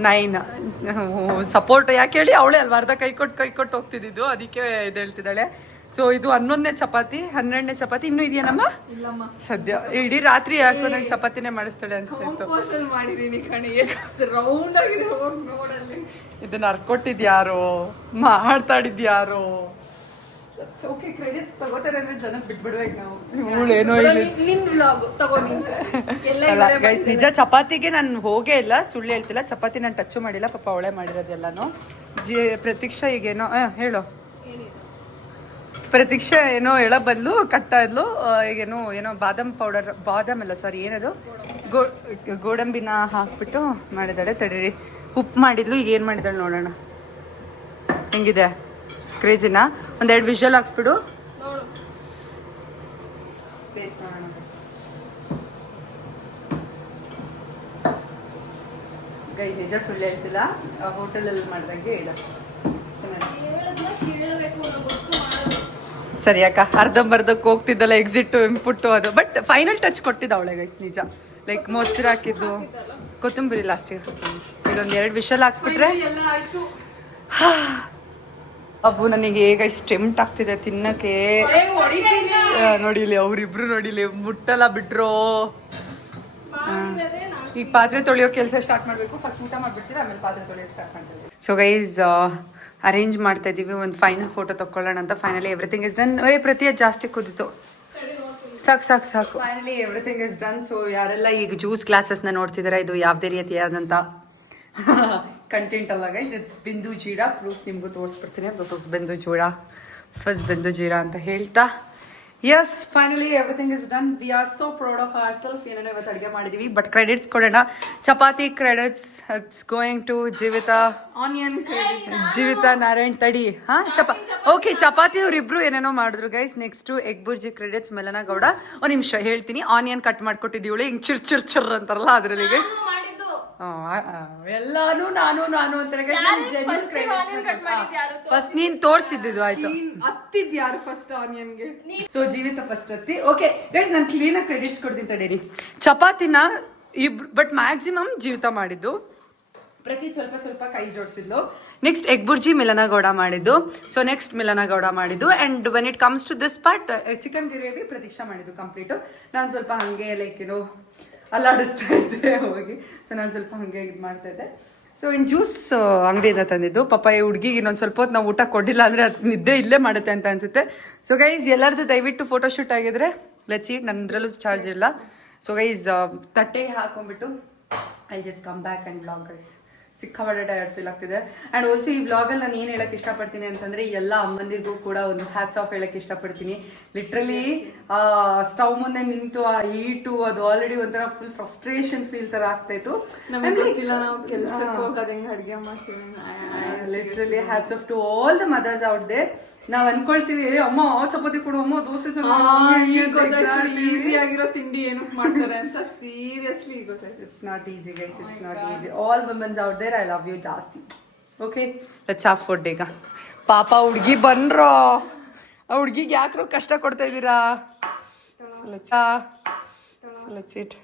9 ಸಪೋರ್ಟ್ ಯಾಕೆ ಹೇಳಿ, ಅವಳೇ ಅಲ್ವಾ ಅರ್ಧ ಕೈ ಕೊಟ್ಟು ಹೋಗ್ತಿದ್ದು, ಅದಕ್ಕೆ ಇದು ಹೇಳ್ತಿದ್ದಾಳೆ. ಸೊ ಇದು 11ನೇ ಚಪಾತಿ, 12ನೇ ಚಪಾತಿ ಇನ್ನೂ ಇದೆಯೇನಮ್ಮ? ಇಲ್ಲಮ್ಮ ಸದ್ಯ ಇಡೀ ರಾತ್ರಿ ಯಾಕೋ ನಂಗೆ ಚಪಾತಿನೇ ಮಾಡಿಸ್ತಾಳೆ ಅನ್ಸ್ತಿತ್ತು. ಮಾಡಿದೀನಿ ಕಣಿ. ಎಷ್ಟು ರೌಂಡ್ ಆಗಿದೆ ಹೋಗಿ ನೋಡಲ್ಲಿ. ಇದನ್ನ ಅರ್ಕೊಟ್ಟಿದ್ಯಾರೋ, ಮಾಡ್ತಾಡಿದ್ಯಾರೋ. ಓಕೆ ಕ್ರೆಡಿಟ್ಸ್ ತಗೋತಾರೆ ಅಂದ್ರೆ ಜನ ಬಿಟ್ಬಿಡ್ಬೇಕು ನಾವು. ಇವಳೇನೋ ನಿನ್ ವ್ಲಾಗ್ ತಗೋ ನೀನ್. ಗೈಸ್ ನಿಜ ಚಪಾತಿಗೆ ನಾನು ಹೋಗೇ ಇಲ್ಲ, ಸುಳ್ಳು ಹೇಳ್ತಿಲ್ಲ. ಚಪಾತಿ ನಾನು ಟಚ್ ಮಾಡಿಲ್ಲ, ಪಾಪ ಅವಳೇ ಮಾಡಿರೋದೆಲ್ಲಾನು. ಪ್ರತೀಕ್ಷಾ ಈಗೇನೋ ಹೇಳೋ. ಪ್ರತೀಕ್ಷಾ ಏನೋ ಹೇಳೋ ಬದಲು ಕಟ್ಟ ಇದ್ಲು. ಏನೋ ಬಾದಾಮ್ ಅಲ್ಲ ಸಾರಿ ಏನದು ಗೋಡಂಬಿನ ಹಾಕ್ಬಿಟ್ಟು ಮಾಡಿದಾಳೆ. ತಡೀರಿ, ಉಪ್ಪು ಮಾಡಿದ್ಲು. ಈಗ ಏನು ಮಾಡಿದಾಳೆ ನೋಡೋಣ. ಹೆಂಗಿದೆ ಕ್ರೇಜಿನ? ಒಂದೆರಡು ವಿಷಲ್ ಹಾಕ್ಸ್ಬಿಡು. ಗೈಸ್ ನಿಜ ಸುಳ್ಳು ಹೇಳ್ತಿಲ್ಲ, ಹೋಟೆಲಲ್ಲಿ ಮಾಡಿದಂಗೆ ಇಲ್ಲ. ಕೇಳಬೇಕು ಸರಿ ಅಕ್ಕ ಅರ್ಧಂಬರ್ಧಕ್ಕೆ ಹೋಗ್ತಿದ್ದಲ್ಲ ಎಕ್ಸಿಟ್ ಇಂಪುಟ್ಟು ಅದು ಬಟ್ ಫೈನಲ್ ಟಚ್ ಕೊಟ್ಟಿದ್ದ ಅವಳೆ ಗೈಸ್ ನಿಜ ಲೈಕ್ ಮೊಸರು ಹಾಕಿದ್ದು ಕೊತ್ತಂಬರಿ ಲಾಸ್ಟಿಗೆ ಇದೊಂದು 2 ವಿಷಲ್ ಹಾಕ್ಸ್ಬಿಟ್ರೆ ಎಲ್ಲ ಆಯ್ತು. ಅಬ್ಬು ನನಗೆ ಗೈಸ್ ಟೆಂಪ್ಟ್ ಆಗ್ತಿದೆ ತಿನ್ನಕ್ಕೆ ನೋಡಿಲಿ ಅವ್ರಿಬ್ರು ನೋಡಿಲಿ ಮುಟ್ಟಲ್ಲ ಬಿಟ್ರು ಈಗ ಪಾತ್ರೆ ತೊಳೆಯೋ ಕೆಲಸ ಸ್ಟಾರ್ಟ್ ಮಾಡಬೇಕು ಫಸ್ಟ್ ಊಟ ಮಾಡ್ಬಿಡ್ತೀವಿ ಆಮೇಲೆ ಪಾತ್ರೆ ತೊಳೆಯೋಕೆ ಸ್ಟಾರ್ಟ್ ಮಾಡ್ತೀವಿ ಸೊ ಗೈಸ್ ಅರೇಂಜ್ ಮಾಡ್ತಾ ಇದೀವಿ ಒಂದು ಫೈನಲ್ ಫೋಟೋ ತಗೊಳ್ಳೋಣ ಅಂತ ಫೈನಲಿ ಎವ್ರಿಥಿಂಗ್ ಇಸ್ ಡನ್ ಪ್ರತಿ ಜಾಸ್ತಿ ಕುದಿತು ಸಾಕು finally everything is done so ಯಾರೆಲ್ಲ ಈಗ ಜ್ಯೂಸ್ ಕ್ಲಾಸಸ್ನ ನೋಡ್ತಿದ್ದಾರೆ ಇದು ಯಾವುದೇ ರೀತಿಯಾದಂಥ ಕಂಟೆಂಟ್ ಅಲ್ಲ ಗೈಸ್ ಇಟ್ಸ್ ಬಿಂದು ಜೀರಾ ಪ್ರೂಫ್ ನಿಮಗೂ ತೋರಿಸ್ಬಿಡ್ತೀನಿ ದಿಸ್ ಇಸ್ ಬಿಂದು ಜೀರಾ ಫಸ್ಟ್ ಬಿಂದು ಜೀರಾ ಅಂತ ಹೇಳ್ತಾ yes finally everything is done we are so proud of our self ಏನೇನೋ ಇವತ್ತು ಅಡುಗೆ ಮಾಡಿದೀವಿ ಬಟ್ ಕ್ರೆಡಿಟ್ಸ್ ಕೊಡೋಣ chapati credits it's going to onion Jeevitha Narayan ತಡಿ ಓಕೆ ಚಪಾತಿ ಅವ್ರಿಬ್ರು ಏನೇನೋ ಮಾಡಿದ್ರು guys next egg bhurji credits Melana Gowda ಒಂದು ನಿಮಿಷ ಹೇಳ್ತೀನಿ ಆನಿಯನ್ ಕಟ್ ಮಾಡ್ಕೊಟ್ಟಿದ್ದೀವಳು ಹಿಂಗ್ ಚಿರ್ ಅಂತಾರಲ್ಲ ಅದರಲ್ಲಿ ಗೈಸ್ ಎಲ್ಲಾನು ನಾನು ಅಂತಾರೆ ಫಸ್ಟ್ ನೀನ್ ತೋರ್ಸಿದ್ದು ಆಯ್ತು ಹತ್ತಿದ್ ಯಾರು ಫಸ್ಟ್ ಆನಿಯನ್ಗೆ ಸೊ ಜೀವಿತ ಫಸ್ಟ್ ಹತ್ತಿ ಓಕೆ ಗೈಸ್ ನಾನು ಕ್ಲೀನ್ ಆಗಿ ಕ್ರೆಡಿಟ್ಸ್ ಕೊಡ್ತೀನಿ ತಡೀರಿ ಚಪಾತಿನ ಬಟ್ ಮ್ಯಾಕ್ಸಿಮಮ್ ಜೀವಿತ ಮಾಡಿದ್ದು ಪ್ರತಿ ಸ್ವಲ್ಪ ಕೈ ಜೋಡಿಸಿದ್ಲು ನೆಕ್ಸ್ಟ್ ಎಗ್ ಬುರ್ಜಿ ಮಿಲನಾ ಗೌಡ ಮಾಡಿದ್ದು ಸೊ ನೆಕ್ಸ್ಟ್ ಮಿಲನಾ ಗೌಡ ಮಾಡಿದ್ದು and when it comes to this part chicken gravy Prateeksha ಮಾಡಿದ್ದು ಕಂಪ್ಲೀಟು ನಾನು ಸ್ವಲ್ಪ ಹಂಗೆ ಲೈಕ್ ಏನೋ ಅಲ್ಲಾಡಿಸ್ತಾ ಇದ್ದೆ ಹೋಗಿ ಸೊ ನಾನು ಸ್ವಲ್ಪ ಹಂಗೆ ಇದು ಮಾಡ್ತಾ ಇದ್ದೆ ಸೊ ಇನ್ನು ಜ್ಯೂಸ್ ಅಂಗಡಿಯಿಂದ ತಂದಿದ್ದು ಪಾಪ ಈ ಹುಡುಗಿಗೆ ಇನ್ನೊಂದು ಸ್ವಲ್ಪ ಹೊತ್ತು ನಾವು ಊಟ ಕೊಟ್ಟಿಲ್ಲ ಅಂದರೆ ಅದು ನಿದ್ದೆ ಇಲ್ಲೇ ಮಾಡುತ್ತೆ ಅಂತ ಅನ್ಸುತ್ತೆ ಸೊ ಗೈಸ್ ಎಲ್ಲರದ್ದು ದಯವಿಟ್ಟು ಫೋಟೋಶೂಟ್ ಆಗಿದ್ರೆ ಲೆಟ್ಸ್ ಸೀ ನನ್ನದ್ರಲ್ಲೂ ಚಾರ್ಜ್ ಇಲ್ಲ ಸೊ ಗೈಸ್ ತಟ್ಟೆಗೆ ಹಾಕೊಂಡ್ಬಿಟ್ಟು I just come back and blog guys ಸಿಕ್ಕಾಪಟ್ಟೆ ಟಯರ್ಡ್ ಫೀಲ್ ಆಗ್ತಿದೆ ಆ್ಯಂಡ್ ಆಲ್ಸೋ ಈ ವ್ಲಾಗಲ್ಲಿ ನಾನು ಏನು ಹೇಳಕ್ಕೆ ಇಷ್ಟಪಡ್ತೀನಿ ಅಂತಂದರೆ ಎಲ್ಲ ಅಮ್ಮಂದಿರಿಗೂ ಕೂಡ ಒಂದು ಹ್ಯಾಟ್ಸ್ ಆಫ್ ಹೇಳಕ್ಕೆ ಇಷ್ಟಪಡ್ತೀನಿ ಲಿಟ್ರಲಿ ಸ್ಟವ್ ಮುಂದೆ ನಿಂತು ಆ ಹೀಟು ಅದು ಆಲ್ರೆಡಿ ಒಂಥರ ಫುಲ್ ಫ್ರಸ್ಟ್ರೇಷನ್ ಫೀಲ್ ಥರ ಆಗ್ತಾಯಿತ್ತು ನಮಗೆ ಗೊತ್ತಿಲ್ಲ ನಾವು ಕೆಲಸಕ್ಕೆ ಹೋಗೋದು ಹೆಂಗೆ ಅಡುಗೆ ಮಾಡ್ತೀವಿ literally hats off to all the mothers out there ನಾವ್ ಅನ್ಕೊಳ್ತೀವಿ ಅಮ್ಮ ಚಪಾತಿ ಕೊಡು ಅಮ್ಮ ದೋಸೆ ಗೊತ್ತಾಯ್ತು ಈಸಿ ಆಗಿರೋ ತಿಂಡಿ ಏನಕ್ಕೆ ಮಾಡ್ತಾರೆ ಅಂತ ಸೀರಿಯಸ್ಲಿ ಗೊತ್ತಾಯ್ತು it's not easy guys it's not easy all womens out there I love you ಜಾಸ್ತಿ ಓಕೆ ಲೆಟ್ಸ್ ಹಾವ್ ಫುಡ್ ಈಗ ಪಾಪ ಹುಡುಗಿ ಬಂದ್ರೋ ಆ ಹುಡುಗಿಗೆ ಯಾಕ್ರೋ ಕಷ್ಟ ಕೊಡ್ತಾ ಇದ್ದೀರಾ ಲೆಟ್ಸ್ ಇಟ್